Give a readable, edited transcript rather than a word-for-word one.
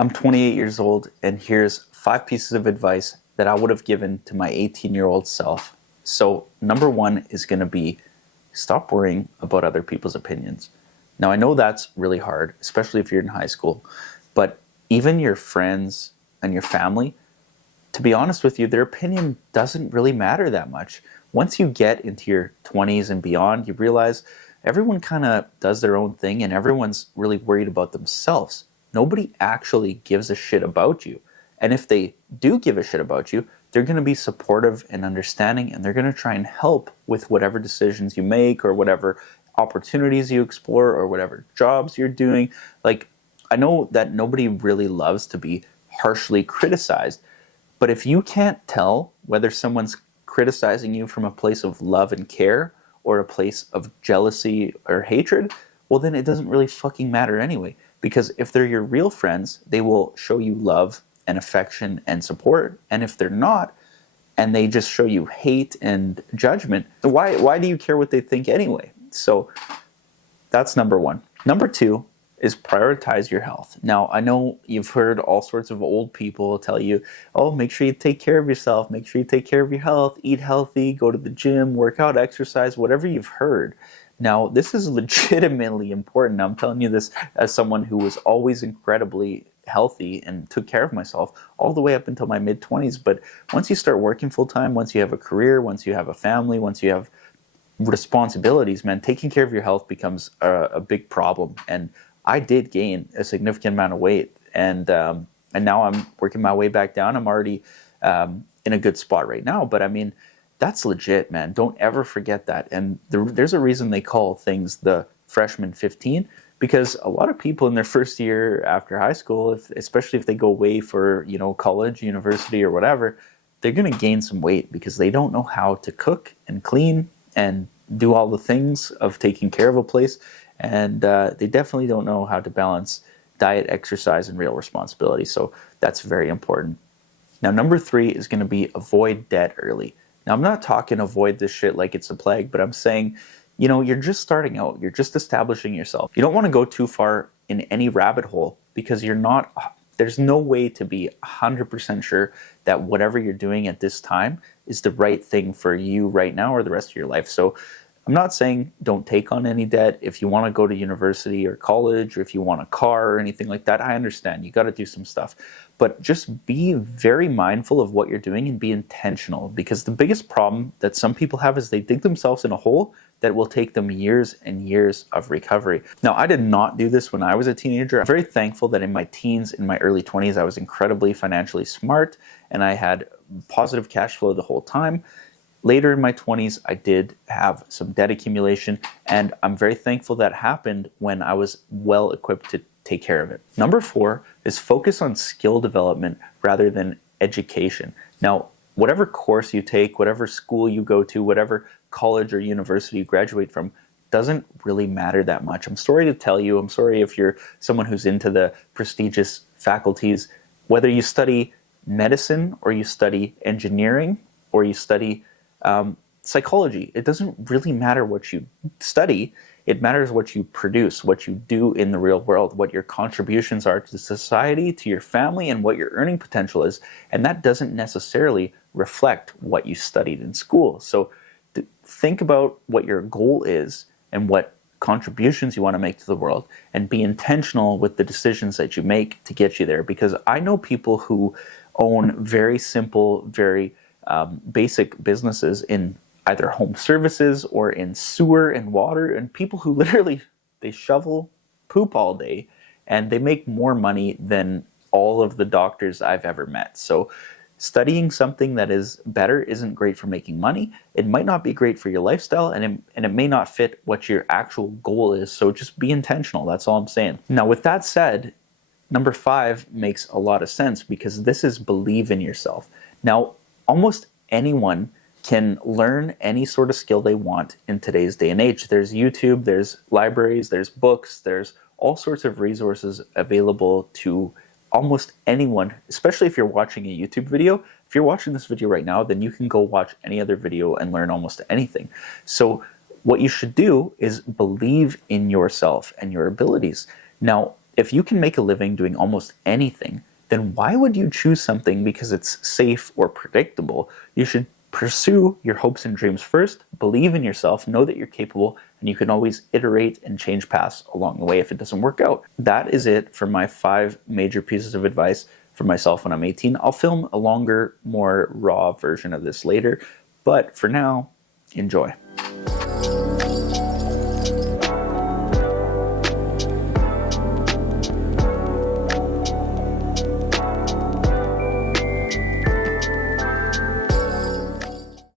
I'm 28 years old, and here's 5 pieces of advice that I would have given to my 18-year-old self. So, number one is going to be stop worrying about other people's opinions. Now, I know that's really hard, especially if you're in high school, but even your friends and your family, to be honest with you, their opinion doesn't really matter that much. Once you get into your 20s and beyond, you realize everyone kind of does their own thing and everyone's really worried about themselves. Nobody actually gives a shit about you. And if they do give a shit about you, they're going to be supportive and understanding, and they're going to try and help with whatever decisions you make or whatever opportunities you explore or whatever jobs you're doing. Like, I know that nobody really loves to be harshly criticized, but if you can't tell whether someone's criticizing you from a place of love and care or a place of jealousy or hatred, well, then it doesn't really fucking matter anyway. Because if they're your real friends, they will show you love and affection and support. And if they're not, and they just show you hate and judgment, why do you care what they think anyway? So that's number one. Number two is prioritize your health. Now, I know you've heard all sorts of old people tell you, oh, make sure you take care of yourself, make sure you take care of your health, eat healthy, go to the gym, work out, exercise, whatever you've heard. Now, this is legitimately important. I'm telling you this as someone who was always incredibly healthy and took care of myself all the way up until my mid-20s. But once you start working full-time, once you have a career, once you have a family, once you have responsibilities, man, taking care of your health becomes a big problem. And I did gain a significant amount of weight, and now I'm working my way back down. I'm already in a good spot right now, but I mean, that's legit, man. Don't ever forget that. And there's a reason they call things the freshman 15, because a lot of people in their first year after high school, especially if they go away for, college, university, or whatever, they're going to gain some weight because they don't know how to cook and clean and do all the things of taking care of a place. And they definitely don't know how to balance diet, exercise, and real responsibility. So that's very important. Now, number three is going to be avoid debt early. Now, I'm not talking avoid this shit like it's a plague, but I'm saying, you're just starting out. You're just establishing yourself. You don't want to go too far in any rabbit hole because there's no way to be 100% sure that whatever you're doing at this time is the right thing for you right now or the rest of your life. So I'm not saying don't take on any debt. If you want to go to university or college, or if you want a car or anything like that, I understand. You got to do some stuff. But just be very mindful of what you're doing and be intentional, because the biggest problem that some people have is they dig themselves in a hole that will take them years and years of recovery. Now, I did not do this when I was a teenager. I'm very thankful that in my teens, in my early 20s, I was incredibly financially smart and I had positive cash flow the whole time. Later in my 20s, I did have some debt accumulation, and I'm very thankful that happened when I was well equipped to take care of it. Number four is focus on skill development rather than education. Now, whatever course you take, whatever school you go to, whatever college or university you graduate from, doesn't really matter that much. I'm sorry to tell you, I'm sorry if you're someone who's into the prestigious faculties, whether you study medicine or you study engineering or you study psychology, it doesn't really matter what you study. It matters what you produce, what you do in the real world, what your contributions are to society, to your family, and what your earning potential is. And that doesn't necessarily reflect what you studied in school. So think about what your goal is and what contributions you want to make to the world, and be intentional with the decisions that you make to get you there. Because I know people who own very simple, very basic businesses in either home services or in sewer and water, and people who literally, they shovel poop all day and they make more money than all of the doctors I've ever met. So studying something that is better isn't great for making money. It might not be great for your lifestyle, and it may not fit what your actual goal is. So just be intentional. That's all I'm saying. Now, with that said, number five makes a lot of sense, because this is believe in yourself. Now, almost anyone can learn any sort of skill they want in today's day and age. There's YouTube, there's libraries, there's books, there's all sorts of resources available to almost anyone, especially if you're watching a YouTube video. If you're watching this video right now, then you can go watch any other video and learn almost anything. So what you should do is believe in yourself and your abilities. Now, If you can make a living doing almost anything, then why would you choose something because it's safe or predictable? You should pursue your hopes and dreams first, believe in yourself, know that you're capable, and you can always iterate and change paths along the way if it doesn't work out. That is it for my 5 major pieces of advice for myself when I'm 18. I'll film a longer, more raw version of this later, but for now, enjoy.